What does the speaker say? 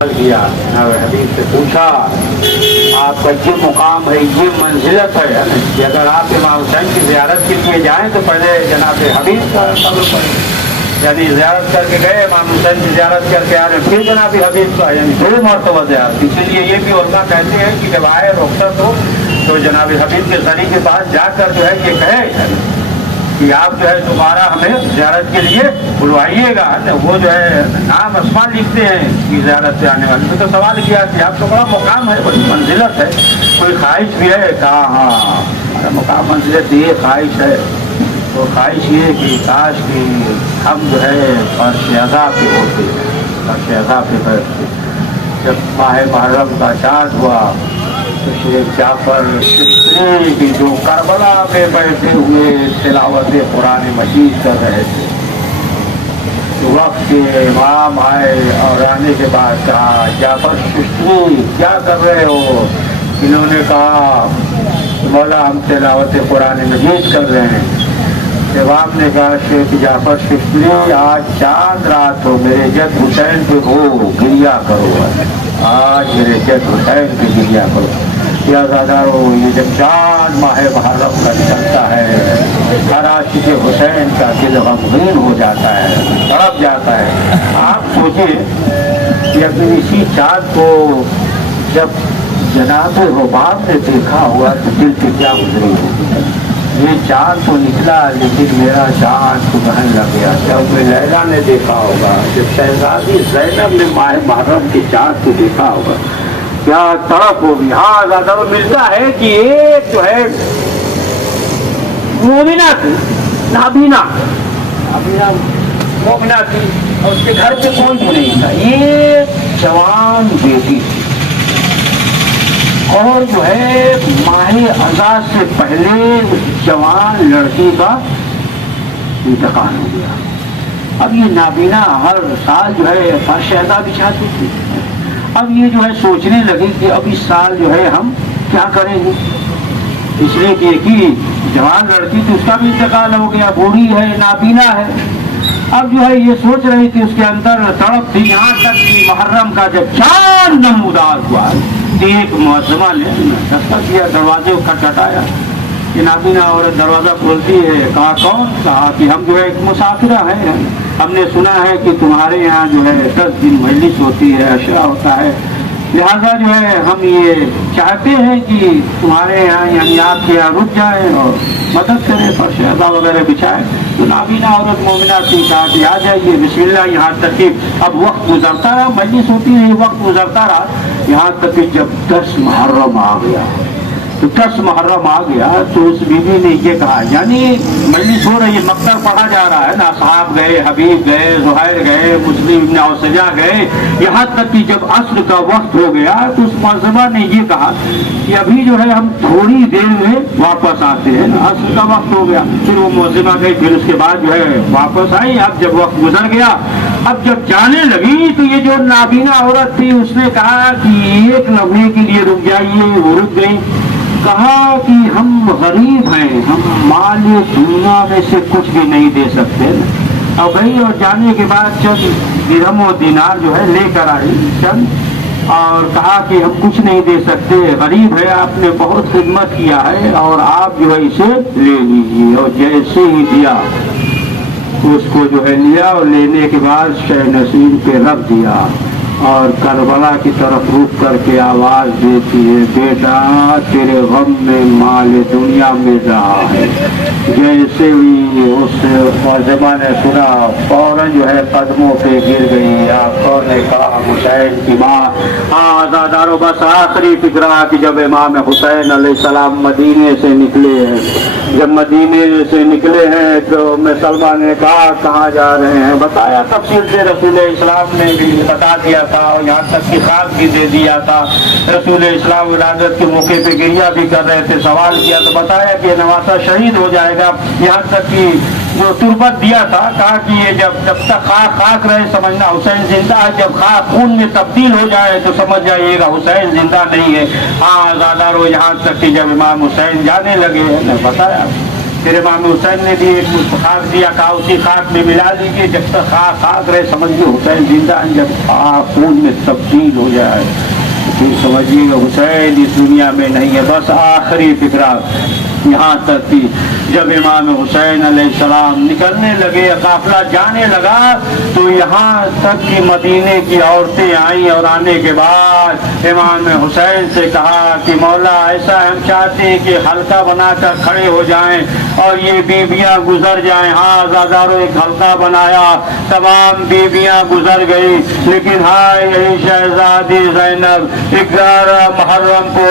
کیا حبیب سے پوچھا آپ کا یہ مقام ہے، یہ منزلت ہے کہ اگر آپ امام حسین کی زیارت کے لیے جائیں تو پہلے جناب حبیب کا قبر پڑے، یعنی زیارت کر کے گئے امام حسین کی زیارت کر کے آ رہے پھر جناب حبیب کا، یعنی دو مرتبہ زیارت۔ اسی لیے یہ بھی علماء کہتے ہیں کہ جب آئے رخصت ہو تو جناب حبیب کے ثری کے پاس جا کر جو ہے یہ کہے کہ آپ جو ہے دوبارہ ہمیں زیارت کے لیے بلوائیے گا۔ وہ جو ہے نام اسماء لکھتے ہیں کہ زیارت سے آنے والے تو سوال کیا کہ آپ کو بڑا مقام ہے، بڑی منزلت ہے، کوئی خواہش بھی ہے؟ کہا ہاں ہمارا مقام منزلت یہ خواہش ہے، تو خواہش یہ کہ کاش کہ ہم جو ہے فرش اضاء پہ ہوتے ہیں، فرش اضاء پہ بیٹھتے۔ جب ماہ محرم کا چاند ہوا تو شیخ جعفر چشتی کی جو کربلا میں بیٹھے ہوئے تلاوت قرآن مجید کر رہے تھے، وقت کے امام آئے اور آنے کے بعد کہا جعفر چشتی کیا کر رہے ہو؟ انہوں نے کہا مولا ہم تلاوت قرآن مجید کر رہے ہیں۔ امام نے کہا شیخ جعفر چشتی آج چاند رات ہو، میرے جد حسین پہ ہو گریا کرو، آج میرے جد حسین پہ گریا کرو۔ یا زادارو یہ جب چاند ماہ محرم کا نکلتا ہے ہر عاشق حسین کا دل غمگین ہو جاتا ہے، تڑپ جاتا ہے۔ آپ سوچیں کہ اپنی اسی چاند کو جب جناب رباب نے دیکھا ہوا تو دل پہ کیا گزری ہوگی۔ یہ چاند تو نکلا لیکن میرا چاند تو بہن لگ گیا۔ جب لیلا نے دیکھا ہوگا، جب شہزادی زینب نے ماہ محرم کے چاند کو دیکھا ہوگا کیا تڑپ ہوگی۔ ہاں زیادہ ملتا ہے کہ ایک جو ہے مومنہ تھی، نابینا مومنہ تھی اور اس کے گھر پہ کوئی بھی نہیں تھا، ایک جوان بیٹی تھی اور جو ہے ماہ اذا سے پہلے اس جوان لڑکی کا انتقال ہو گیا۔ اب یہ نابینا ہر سال جو ہے فرش اذا بچھاتی تھی۔ اب یہ جو ہے سوچنے لگی کہ اب اس سال جو ہے ہم کیا کریں گے، اس لیے کہ جوان لڑکی تھی اس کا بھی انتقال ہو گیا، بوڑھی ہے، نابینا ہے۔ اب جو ہے یہ سوچ رہی تھی، اس کے اندر تڑپ تھی، یہاں تک کہ محرم کا جب چاند نمودار ہوا تو ایک معظمہ نے دستک کیا، دروازے کو کھٹکھٹایا کہ نابینا عورت دروازہ کھولتی ہے۔ کہا کون؟ کہا کہ ہم جو ہے ایک مسافرہ ہیں، ہم نے سنا ہے کہ تمہارے یہاں جو ہے 10 دن مجلس ہوتی ہے، عشاء ہوتا ہے، لہذا جو ہے ہم یہ چاہتے ہیں کہ تمہارے یہاں یعنی آپ کے یہاں رک جائیں اور مدد کریں، فرش اذا وغیرہ بچھائیں۔ تو نابینا عورت مومنہ تھی، کہا کہ آ جائیے بسم اللہ۔ یہاں تک کہ اب وقت گزرتا رہا، مجلس ہوتی رہی، وقت گزرتا رہا، یہاں تک کہ جب 10 محرم آ گیا تو 10 محرم آ گیا تو اس بیوی نے یہ کہا، یعنی مجلس ہو رہی ہے، مقدر پڑھا جا رہا ہے نا، صحاب گئے، حبیب گئے، زہیر گئے، مسلم ابن اوسجا گئے، یہاں تک کہ جب عصر کا وقت ہو گیا تو اس معظمہ نے یہ کہا کہ ابھی جو ہے ہم تھوڑی دیر میں واپس آتے ہیں، عصر کا وقت ہو گیا۔ پھر وہ معظمہ گئی، پھر اس کے بعد جو ہے واپس آئی۔ اب جب وقت گزر گیا، اب جب جانے لگی تو یہ جو نابینا عورت تھی اس نے کہا کہ ایک لمحے کے لیے رک جائیے۔ وہ رک گئی، کہا کہ ہم غریب ہیں، ہم مال دنیا میں سے کچھ بھی نہیں دے سکتے۔ اور گئی اور جانے کے بعد چند درہم و دینار جو ہے لے کر آئی چند، اور کہا کہ ہم کچھ نہیں دے سکتے، غریب ہے، آپ نے بہت خدمت کیا ہے اور آپ جو ہے اسے لے لیجیے۔ اور جیسے ہی دیا اس کو جو ہے لیا اور لینے کے بعد شہ نشین پہ رکھ دیا اور کربلا کی طرف رک کر کے آواز دیتی ہے، بیٹا تیرے غم میں مال دنیا مل رہا ہے۔ جیسے ہی اس معظمہ نے سنا فوراً جو ہے قدموں پہ گر گئی۔ آقا نے کہا حسین کی ماں، آزادارو بس آخری فکرہ کہ جب امام حسین علیہ السلام مدینے سے نکلے ہیں، جب مدینے سے نکلے ہیں تو ام سلمہ نے کہا کہاں جا رہے ہیں، بتایا تفصیل سے، رسول اسلام نے بھی بتا دیا تھا اور یہاں تک کہ خاک بھی دے دیا تھا۔ رسول اسلام ولادت کے موقع پہ گریہ بھی کر رہے تھے، سوال کیا تو بتایا کہ نواسہ شہید ہو جائے گا، یہاں تک کہ جو تربت دیا تھا کہا کہ یہ جب تک خاک رہے سمجھنا حسین زندہ ہے، جب خاک خون میں تبدیل ہو جائے تو سمجھ جائیے گا حسین زندہ نہیں ہے۔ ہاں زادارو یہاں تک کہ جب امام حسین جانے لگے نے بتایا پھر امام حسین نے بھی ایک مشت خاک دیا، کہا اسی خاک میں ملا دیجیے، جب تک خاک خاک رہے سمجھیے حسین زندہ ہیں، جب خون میں تبدیل ہو جائے پھر سمجھیے گا حسین اس دنیا میں نہیں ہے۔ بس آخری فکرہ یہاں تک تھی، جب امام حسین علیہ السلام نکلنے لگے، قافلہ جانے لگا تو یہاں تک کہ مدینے کی عورتیں آئیں، اور آنے کے بعد امام حسین سے کہا کہ مولا ایسا ہم چاہتے ہیں کہ حلقہ بنا کر کھڑے ہو جائیں اور یہ بیویاں گزر جائیں۔ ہاں آزاداروں ایک حلقہ بنایا، تمام بیویاں گزر گئی، لیکن ہاں یہی شہزادی زینب 11 محرم کو